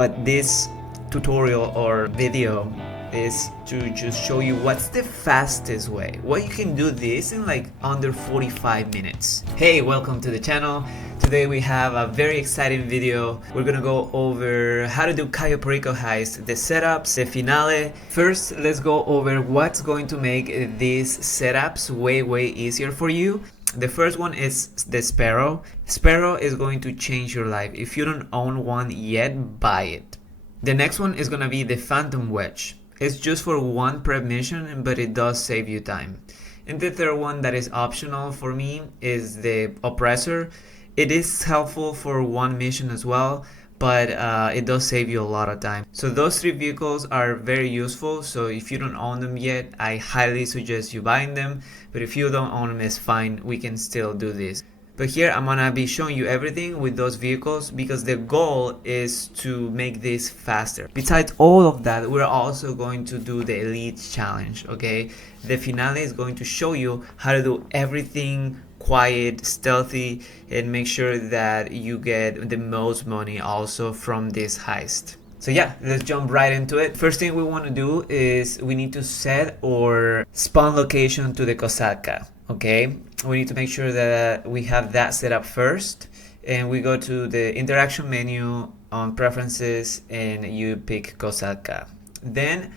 but this tutorial or video is to just show you what's the fastest way. What you can do this in like under 45 minutes. Hey, welcome to the channel. Today we have a very exciting video. We're gonna go over how to do Cayo Perico Heist, the setups, the finale. First, let's go over what's going to make these setups way easier for you. The first one is the Sparrow. Sparrow is going to change your life. If you don't own one yet, buy it. The next one is gonna be the Phantom Wedge. It's just for one prep mission, but it does save you time. And the third one that is optional for me is the Oppressor. It is helpful for one mission as well, but it does save you a lot of time. So those three vehicles are very useful. So if you don't own them yet, I highly suggest you buying them. But if you don't own them, it's fine. We can still do this. But here I'm gonna be showing you everything with those vehicles because the goal is to make this faster. Besides all of that, we're also going to do the Elite Challenge, okay? The finale is going to show you how to do everything quiet, stealthy, and make sure that you get the most money also from this heist. So yeah, let's jump right into it. First thing we want to do is we need to set our spawn location to the Kosatka, okay? We need to make sure that we have that set up first, and we go to the interaction menu on preferences and you pick Kosatka. Then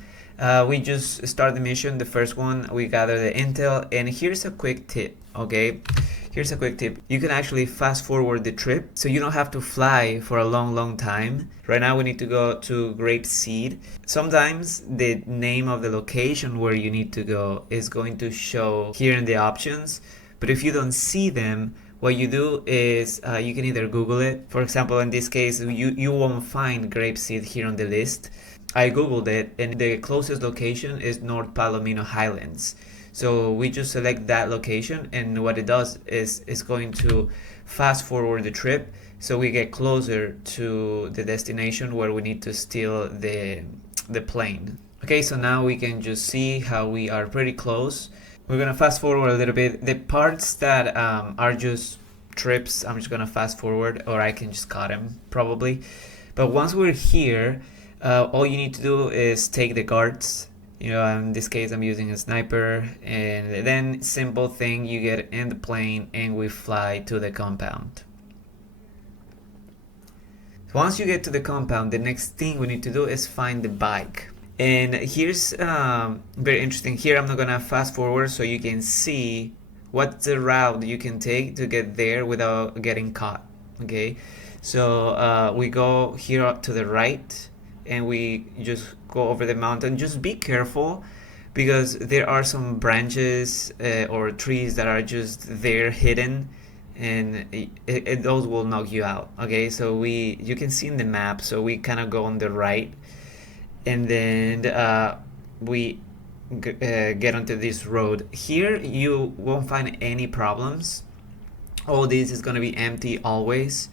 we just start the mission. The first one, we gather the intel, and here's a quick tip, okay? Here's a quick tip. You can actually fast forward the trip so you don't have to fly for a long time. Right now we need to go to Grapeseed. Sometimes the name of the location where you need to go is going to show here in the options, but if you don't see them, what you do is you can either Google it. For example, in this case, you won't find Grapeseed here on the list. I Googled it, and the closest location is North Palomino Highlands. So we just select that location, and what it does is it's going to fast forward the trip so we get closer to the destination where we need to steal the plane. Okay, so now we can just see how we are pretty close. We're gonna fast forward a little bit. The parts that are just trips, I'm just gonna fast forward, or I can just cut them probably. But once we're here, all you need to do is take the guards. You know, in this case I'm using a sniper, and then simple thing, you get in the plane and we fly to the compound. Once you get to the compound, the next thing we need to do is find the bike. And here's very interesting. Here I'm not gonna fast forward so you can see what's the route you can take to get there without getting caught. Okay, so we go here up to the right and we just go over the mountain. Just be careful because there are some branches or trees that are just there hidden, and those will knock you out. Okay, so you can see in the map, so we kind of go on the right, and then we get onto this road. Here you won't find any problems. All this is going to be empty always.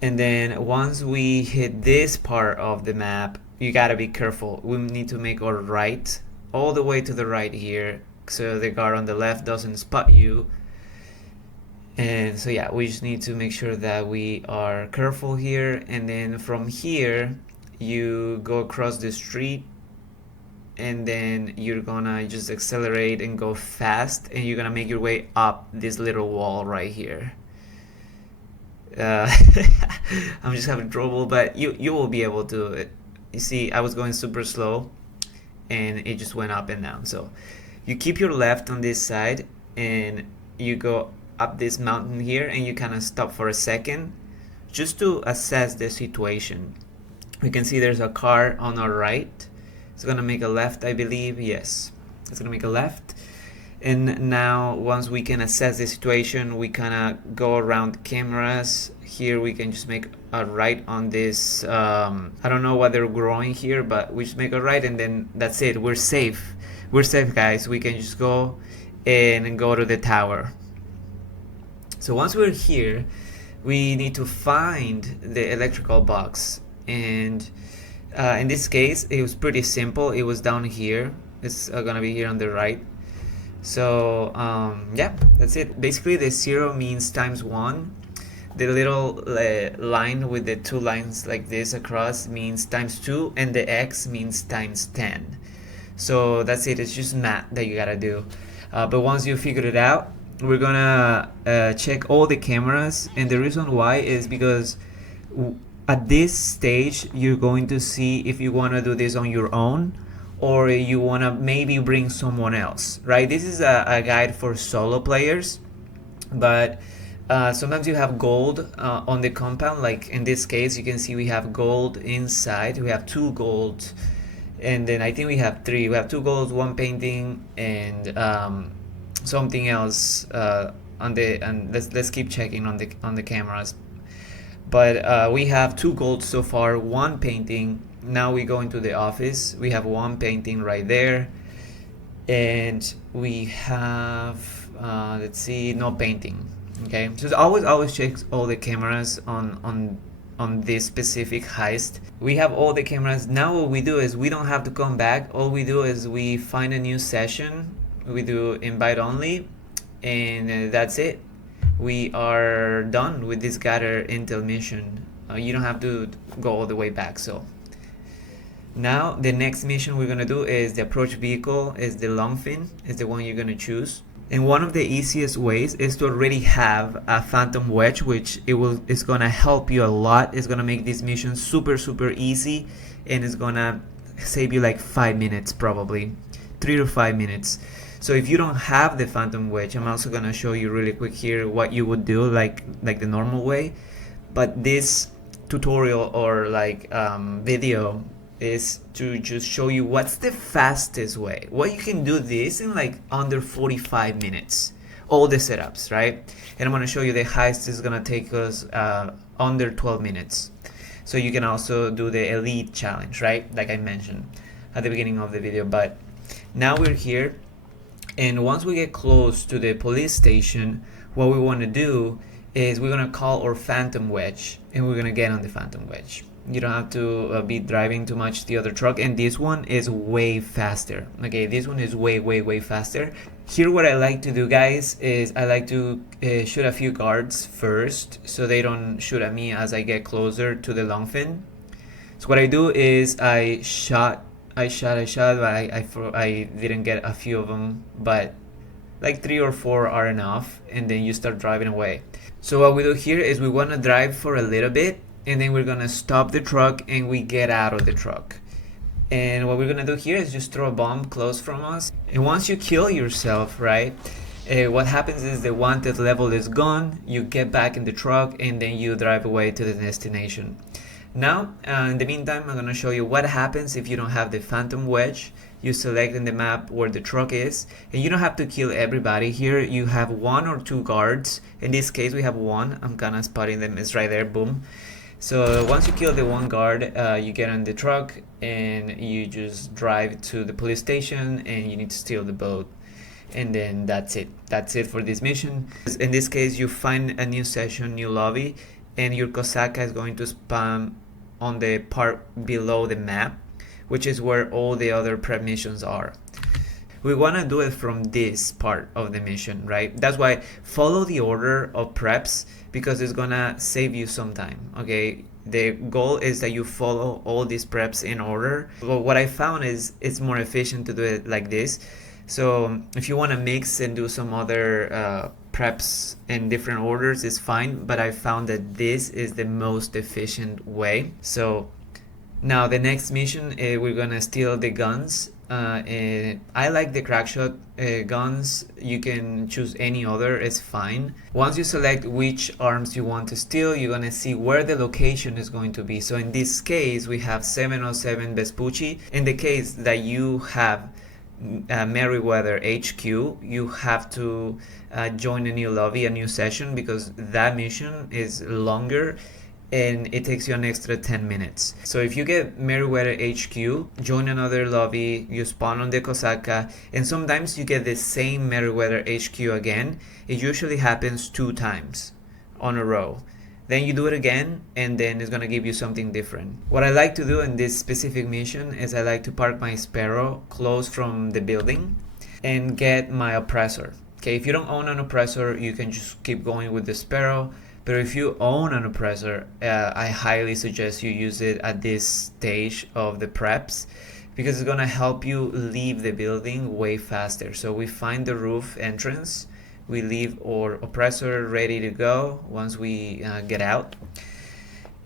And then once we hit this part of the map, you gotta be careful. We need to make our right, all the way to the right here, so the guard on the left doesn't spot you. And so yeah, we just need to make sure that we are careful here. And then from here, you go across the street, and then you're gonna just accelerate and go fast, and you're gonna make your way up this little wall right here. I'm just having trouble, but you will be able to do it. You see, I was going super slow and it just went up and down. So you keep your left on this side and you go up this mountain here, and you kind of stop for a second just to assess the situation. We can see there's a car on our right. It's gonna make a left, I believe. Yes, it's gonna make a left. And now once we can assess the situation, we kind of go around cameras. Here we can just make a right on this, I don't know what they're growing here, but we just make a right, and then that's it. We're safe. We're safe, guys. We can just go and go to the tower. So once we're here, we need to find the electrical box. And in this case, it was pretty simple. It was down here. It's gonna be here on the right. So yeah, that's it. Basically the 0 means times 1. The little line with the two lines like this across means times 2, and the X means times 10. So that's it. It's just math that you gotta do. But once you figured it out, we're gonna check all the cameras, and the reason why is because at this stage you're going to see if you want to do this on your own or you want to maybe bring someone else, right? This is a guide for solo players, but sometimes you have gold on the compound. Like in this case, you can see we have gold inside. We have 2 gold, and then I think we have 3. We have 2 golds, 1 painting, and something else on the. And let's keep checking on the cameras. But we have 2 golds so far, 1 painting. Now we go into the office. We have 1 painting right there, and we have let's see, no painting. Okay, so always check all the cameras on this specific heist. We have all the cameras. Now what we do is we don't have to come back. All we do is we find a new session. We do invite only, and that's it. We are done with this gather intel mission. You don't have to go all the way back. So now the next mission we're gonna do is the approach vehicle. Is the long fin, is the one you're gonna choose. And one of the easiest ways is to already have a phantom wedge, which is gonna help you a lot. It's gonna make this mission super easy, and it's gonna save you like 5 minutes, probably 3 to 5 minutes. So if you don't have the phantom wedge, I'm also gonna show you really quick here what you would do like the normal way. But this tutorial or video is to just show you what's the fastest way. What you can do this in like under 45 minutes. All the setups, right? And I'm gonna show you the heist is gonna take us under 12 minutes. So you can also do the elite challenge, right? Like I mentioned at the beginning of the video. But now we're here, and once we get close to the police station, what we want to do is we're gonna call our phantom wedge, and we're gonna get on the phantom wedge. You don't have to be driving too much the other truck, and this one is way faster. Okay, this one is way faster. Here what I like to do, guys, is I like to shoot a few guards first so they don't shoot at me as I get closer to the long fin. So what I do is I shot, but I didn't get a few of them, but like 3 or 4 are enough, and then you start driving away. So what we do here is we want to drive for a little bit, and then we're gonna stop the truck and we get out of the truck. And what we're gonna do here is just throw a bomb close from us. And once you kill yourself, right, what happens is the wanted level is gone, you get back in the truck, and then you drive away to the destination. Now, in the meantime, I'm gonna show you what happens if you don't have the phantom wedge. You select in the map where the truck is, and you don't have to kill everybody here. You have 1 or 2 guards. In this case, we have 1. I'm kinda spotting them. It's right there, boom. So once you kill the 1 guard, you get on the truck and you just drive to the police station, and you need to steal the boat. And then that's it. That's it for this mission. In this case, you find a new session, new lobby, and your Kosaka is going to spam on the part below the map, which is where all the other prep missions are. We want to do it from this part of the mission, right? That's why follow the order of preps, because it's gonna save you some time. Okay, the goal is that you follow all these preps in order. But what I found is it's more efficient to do it like this. So if you want to mix and do some other preps in different orders, it's fine, but I found that this is the most efficient way. So now the next mission, we're gonna steal the guns. I like the crackshot guns. You can choose any other, it's fine. Once you select which arms you want to steal, you're gonna see where the location is going to be. So in this case, we have 707 Vespucci. In the case that you have Meriwether HQ, you have to join a new lobby, a new session, because that mission is longer and it takes you an extra 10 minutes. So if you get Meriwether HQ, join another lobby, you spawn on the Kosaka, and sometimes you get the same Meriwether HQ again. It usually happens 2 times on a row. Then you do it again, and then it's gonna give you something different. What I like to do in this specific mission is I like to park my Sparrow close from the building and get my oppressor. Okay, if you don't own an oppressor, you can just keep going with the Sparrow, But if you own an oppressor, I highly suggest you use it at this stage of the preps, because it's gonna help you leave the building way faster. So we find the roof entrance, we leave our oppressor ready to go once we get out.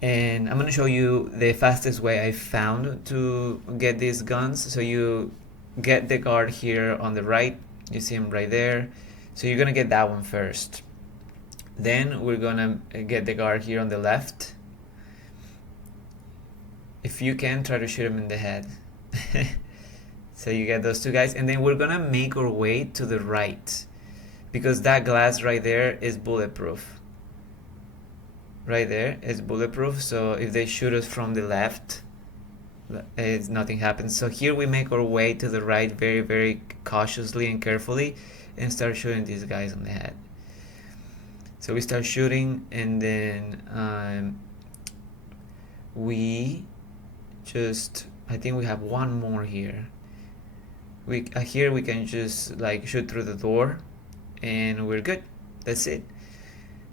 And I'm gonna show you the fastest way I found to get these guns. So you get the guard here on the right, you see him right there. So you're gonna get that one first. Then we're gonna get the guard here on the left. If you can, try to shoot him in the head. So you get those two guys, and then we're gonna make our way to the right, because that glass right there is bulletproof. Right there is bulletproof, so if they shoot us from the left, nothing happens. So here we make our way to the right very, very cautiously and carefully, and start shooting these guys on the head. So we start shooting, and then we just, I think we have one more here. Here we can just like shoot through the door, and we're good. That's it.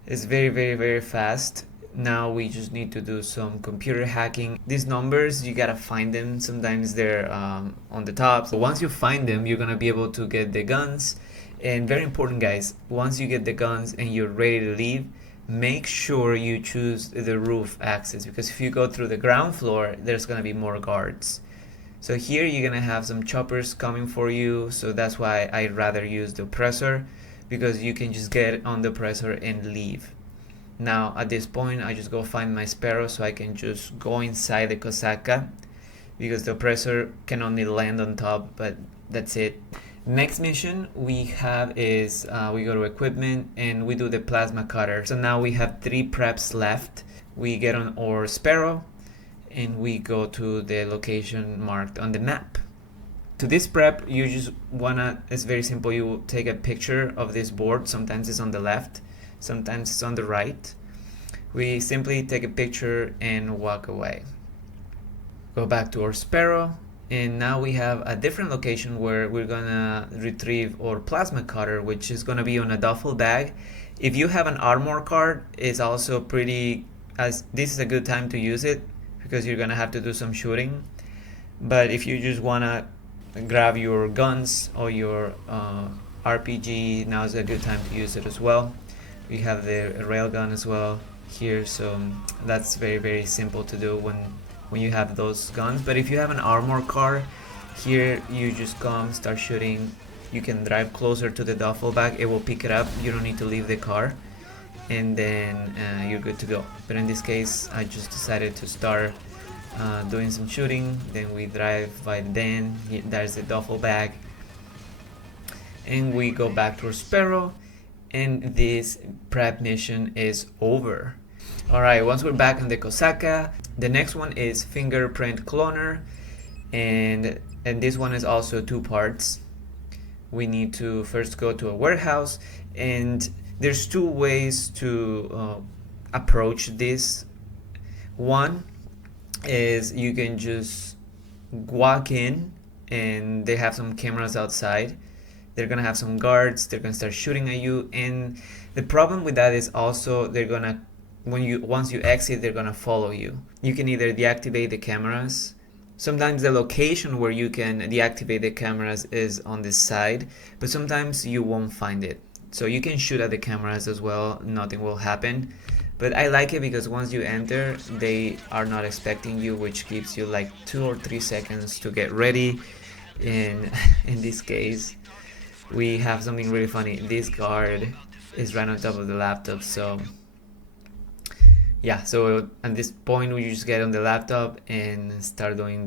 It's very, very, very fast. Now we just need to do some computer hacking. These numbers, you gotta find them. Sometimes they're on the top. So once you find them, you're gonna be able to get the guns. And very important, guys, once you get the guns and you're ready to leave, make sure you choose the roof access, because if you go through the ground floor, there's gonna be more guards. So here you're gonna have some choppers coming for you. So that's why I'd rather use the oppressor, because you can just get on the oppressor and leave. Now at this point, I just go find my Sparrow so I can just go inside the Kosaka, because the oppressor can only land on top, but that's it. Next mission we have is we go to equipment and we do the plasma cutter. So now we have 3 preps left. We get on our Sparrow and we go to the location marked on the map. To this prep, you just wanna, it's very simple, you take a picture of this board. Sometimes it's on the left, sometimes it's on the right. We simply take a picture and walk away. Go back to our Sparrow, and now we have a different location where we're gonna retrieve our plasma cutter, which is gonna be on a duffel bag. If you have an armor card, it's also pretty, as this is a good time to use it, because you're gonna have to do some shooting. But if you just wanna grab your guns or your RPG, now is a good time to use it as well. We have the railgun as well here, so that's very, very simple to do when you have those guns. But if you have an armor car, here you just come, start shooting. You can drive closer to the duffel bag, it will pick it up, you don't need to leave the car, and then you're good to go. But in this case, I just decided to start doing some shooting. Then we drive by the den, there's the duffel bag, and we go back to our Sparrow, and this prep mission is over. Alright, once we're back on the Kosaka, the next one is Fingerprint Cloner, and this one is also 2 parts. We need to first go to a warehouse, and there's 2 ways to approach this. One is you can just walk in, and they have some cameras outside. They're gonna have some guards, they're gonna start shooting at you, and the problem with that is also they're gonna, once you exit, they're gonna follow you. You can either deactivate the cameras. Sometimes the location where you can deactivate the cameras is on this side, but sometimes you won't find it. So you can shoot at the cameras as well, nothing will happen. But I like it because once you enter, they are not expecting you, which gives you like 2 or 3 seconds to get ready. And in this case, we have something really funny. This guard is right on top of the laptop, so yeah, so at this point we just get on the laptop and start doing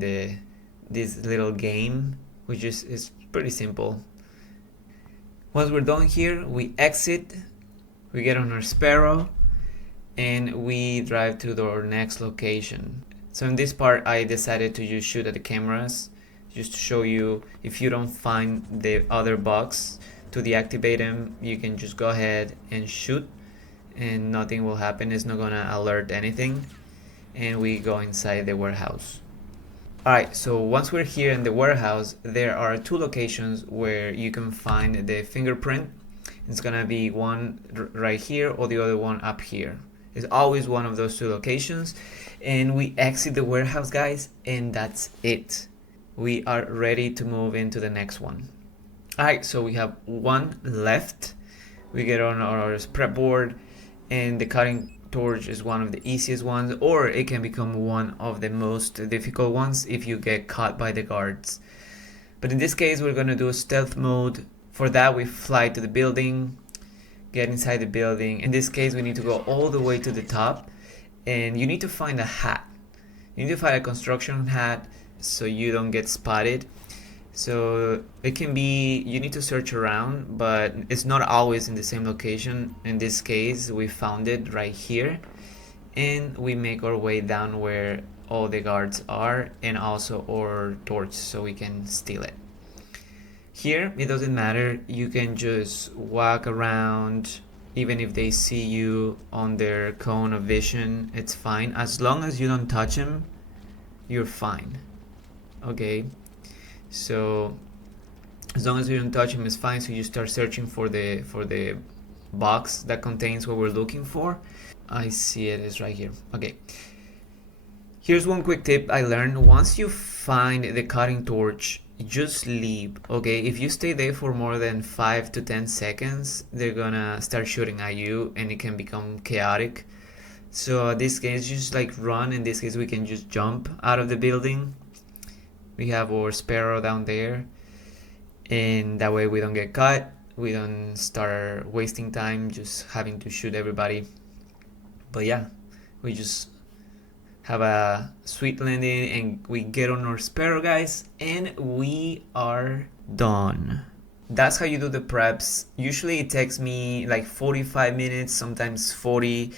this little game, which is pretty simple. Once we're done here, we exit, we get on our Sparrow, and we drive to our next location. So in this part, I decided to just shoot at the cameras, just to show you, if you don't find the other box to deactivate them, you can just go ahead and shoot, and nothing will happen. It's not gonna alert anything. And we go inside the warehouse. Alright, so once we're here in the warehouse, there are 2 locations where you can find the fingerprint. It's gonna be one right here or the other one up here. It's always one of those two locations. And we exit the warehouse, guys, and that's it. We are ready to move into the next one. Alright, so we have one left. We get on our prep board, and the cutting torch is one of the easiest ones, or it can become one of the most difficult ones if you get caught by the guards. But in this case, we're gonna do a stealth mode. For that, we fly to the building, get inside the building. In this case, we need to go all the way to the top, and you need to find a hat. You need to find a construction hat so you don't get spotted. So it can be, you need to search around, but it's not always in the same location. In this case, we found it right here, and we make our way down where all the guards are, and also our torch so we can steal it. Here, it doesn't matter, you can just walk around. Even if they see you on their cone of vision, it's fine. As long as you don't touch them, you're fine. Okay, so as long as you don't touch them, it's fine. So you start searching for the box that contains what we're looking for. I see it is right here. Okay, here's one quick tip I learned. Once you find the cutting torch, just leave. Okay, if you stay there for more than 5 to 10 seconds, they're gonna start shooting at you, and it can become chaotic. So in this case, just like run. In this case, we can just jump out of the building. We have our sparrow down there, and that way we don't get caught. We don't start wasting time just having to shoot everybody. But yeah, we just have a sweet landing, and we get on our sparrow, guys, and we are done. That's how you do the preps. Usually it takes me like 45 minutes, sometimes 40.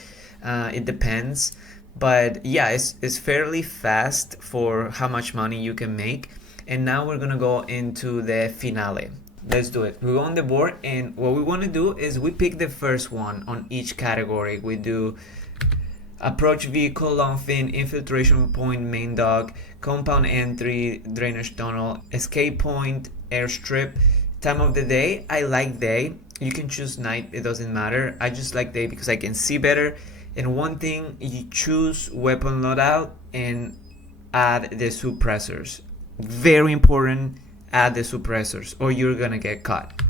It depends, but yeah, it's fairly fast for how much money you can make. And now we're gonna go into the finale. Let's do it. We go on the board, and what we want to do is we pick the first one on each category. We do approach vehicle, long fin, infiltration point, main dock, compound entry, drainage tunnel, escape point, airstrip. Time of the day, I like day. You can choose night, it doesn't matter. I just like day because I can see better. And one thing, you choose weapon loadout and add the suppressors. Very important, add the suppressors or you're gonna get caught.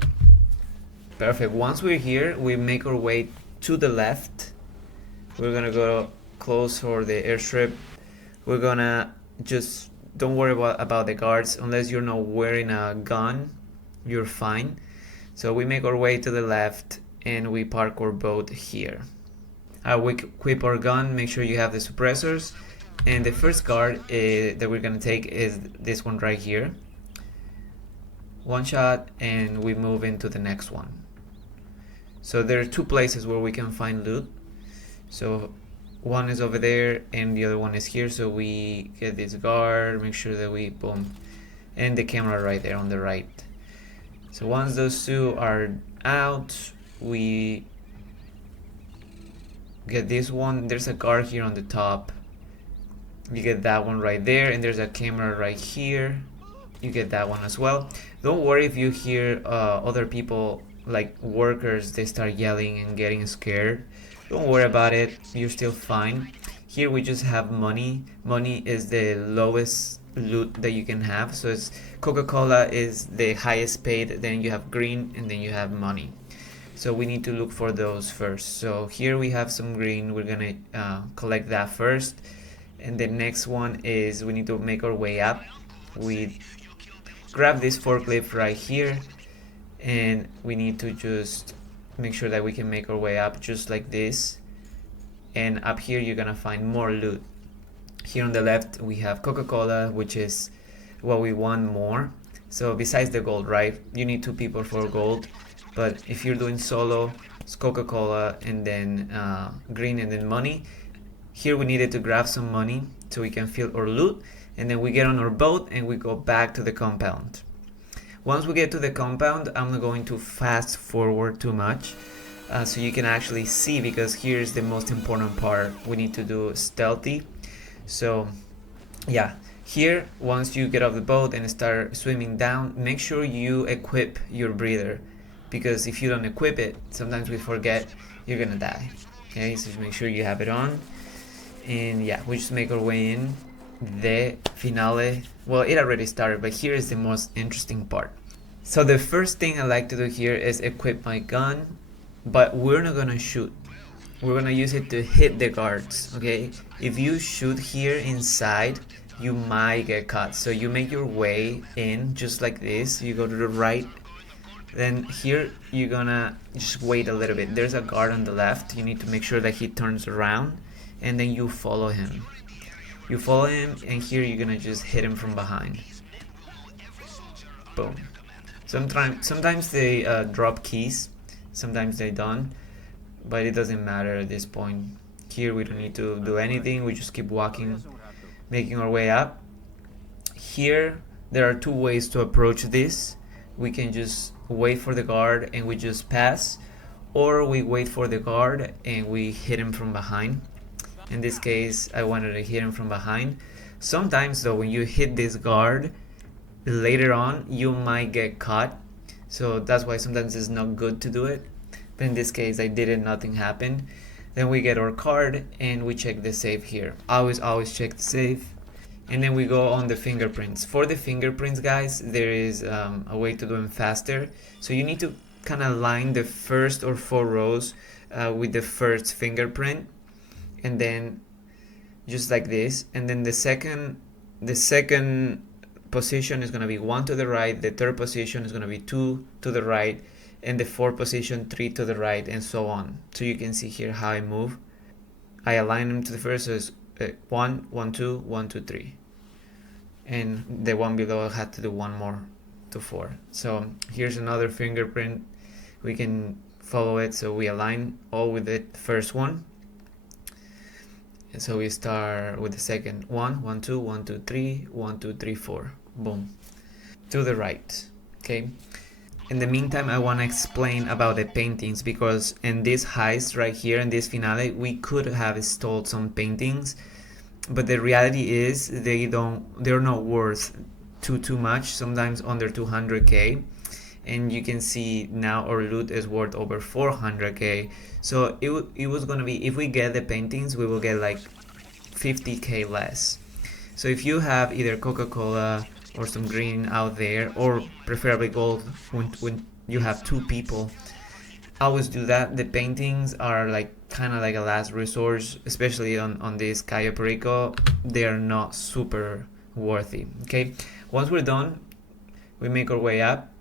Perfect. Once we're here, we make our way to the left. We're gonna go close for the airstrip. We're gonna just, don't worry about the guards. Unless you're not wearing a gun, you're fine. So we make our way to the left, and we park our boat here. We equip our gun, make sure you have the suppressors, and the first guard that we're gonna take is this one right here. One shot, and we move into the next one. So there are two places where we can find loot. So one is over there, and the other one is here. So we get this guard, make sure that we boom, and the camera right there on the right. So once those two are out, we get this one. There's a guard here on the top. You get that one right there, and there's a camera right here. You get that one as well. Don't worry if you hear other people, like workers, they start yelling and getting scared. Don't worry about it, you're still fine. Here we just have money. Money is the lowest loot that you can have. So it's Coca-Cola is the highest paid, then you have green, and then you have money. So we need to look for those first. So here we have some green. We're gonna collect that first, and the next one is we need to make our way up. We grab this forklift right here, and we need to just make sure that we can make our way up just like this. And up here you're gonna find more loot. Here on the left we have Coca-Cola, which is what we want more. So besides the gold, right, you need 2 people for gold, but if you're doing solo, it's Coca-Cola and then green and then money. Here we needed to grab some money so we can fill our loot, and then we get on our boat and we go back to the compound. Once we get to the compound, I'm not going to fast forward too much so you can actually see, because here's the most important part. We need to do stealthy. So yeah, here once you get off the boat and start swimming down, make sure you equip your breather, because if you don't equip it, sometimes we forget, you're gonna die. Okay, so make sure you have it on. And yeah, we just make our way in the finale. Well, it already started, but here is the most interesting part. So the first thing I like to do here is equip my gun, but we're not gonna shoot. We're gonna use it to hit the guards, okay? If you shoot here inside, you might get caught. So you make your way in just like this. You go to the right. Then here you're gonna just wait a little bit. There's a guard on the left. You need to make sure that he turns around, and then you follow him. You follow him, and here you're gonna just hit him from behind. Boom. Sometimes they drop keys, sometimes they don't, but it doesn't matter at this point. Here we don't need to do anything. We just keep walking, making our way up. Here there are two ways to approach this. We can just wait for the guard and we just pass, or we wait for the guard and we hit him from behind. In this case, I wanted to hit him from behind. Sometimes though, when you hit this guard, later on you might get caught, so that's why sometimes it's not good to do it. But in this case, I did it, nothing happened. Then we get our card and we check the safe here. Always check the safe. And then we go on the fingerprints. For the fingerprints, guys, there is a way to do them faster. So you need to kind of line the first or 4 rows with the first fingerprint, and then just like this. And then the second position is going to be 1 to the right, the third position is going to be 2 to the right, and the fourth position 3 to the right, and so on. So you can see here how I move. I align them to the first, so it's 1 1 2 1 2 3, and the one below I had to do 1 more to 4. So here's another fingerprint, we can follow it. So we align all with the first one, and so we start with the second 1 1 2 1 2 3 1 2 3 4, boom, to the right. Okay, in the meantime, I want to explain about the paintings, because in this heist right here, in this finale, we could have stole some paintings, but the reality is they're not worth too much, sometimes under 200k, and you can see now our loot is worth over 400k. So it was gonna be, if we get the paintings, we will get like 50k less. So if you have either Coca-Cola or some green out there, or preferably gold when you have 2 people, always do that. The paintings are like kind of like a last resource, especially on this Cayo Perico. They are not super worthy. Okay, once we're done, we make our way up,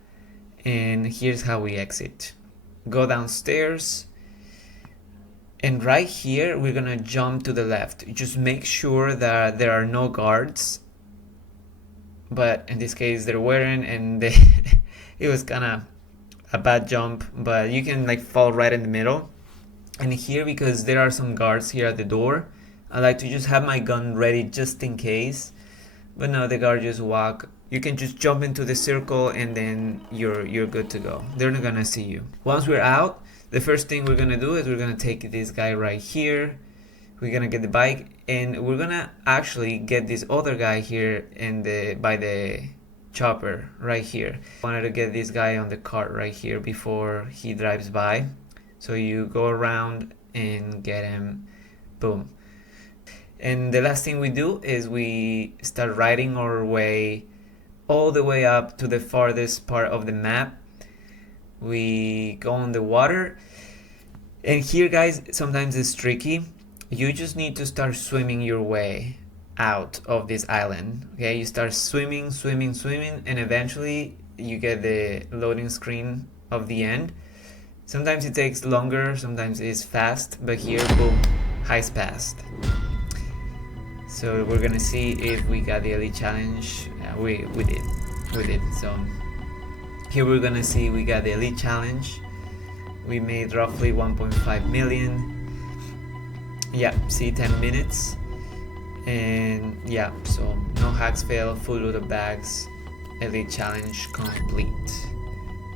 and here's how we exit. Go downstairs, and right here we're gonna jump to the left. Just make sure that there are no guards, but in this case there weren't, and it was kind of a bad jump, but you can like fall right in the middle. And here, because there are some guards here at the door, I like to just have my gun ready just in case. But no, the guard just walk. You can just jump into the circle, and then you're good to go. They're not gonna see you. Once we're out, the first thing we're gonna do is we're gonna take this guy right here. We're gonna get the bike, and we're gonna actually get this other guy here by the chopper right here. I wanted to get this guy on the cart right here before he drives by. So you go around and get him, boom. And the last thing we do is we start riding our way all the way up to the farthest part of the map. We go on the water, and here, guys, sometimes it's tricky. You just need to start swimming your way out of this island. Okay, you start swimming, and eventually you get the loading screen of the end. Sometimes it takes longer, sometimes it's fast, but here, boom, heist passed. So we're gonna see if we got the elite challenge. We did. So here we're gonna see we got the elite challenge. We made roughly 1.5 million. Yeah, see, 10 minutes, and yeah, so no hacks fail, full load of bags, elite challenge complete.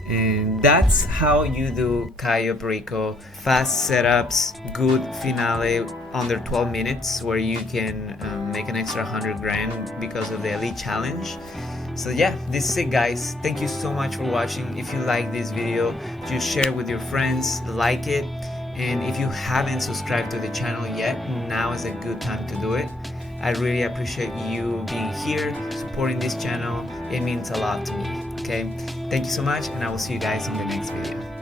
And that's how you do Cayo Perico. Fast setups, good finale under 12 minutes, where you can make an extra 100 grand because of the elite challenge. So yeah, this is it, guys. Thank you so much for watching. If you like this video, just share it with your friends, like it, And if you haven't subscribed to the channel yet, now is a good time to do it. I really appreciate you being here, supporting this channel. It means a lot to me, okay? Thank you so much, and I will see you guys on the next video.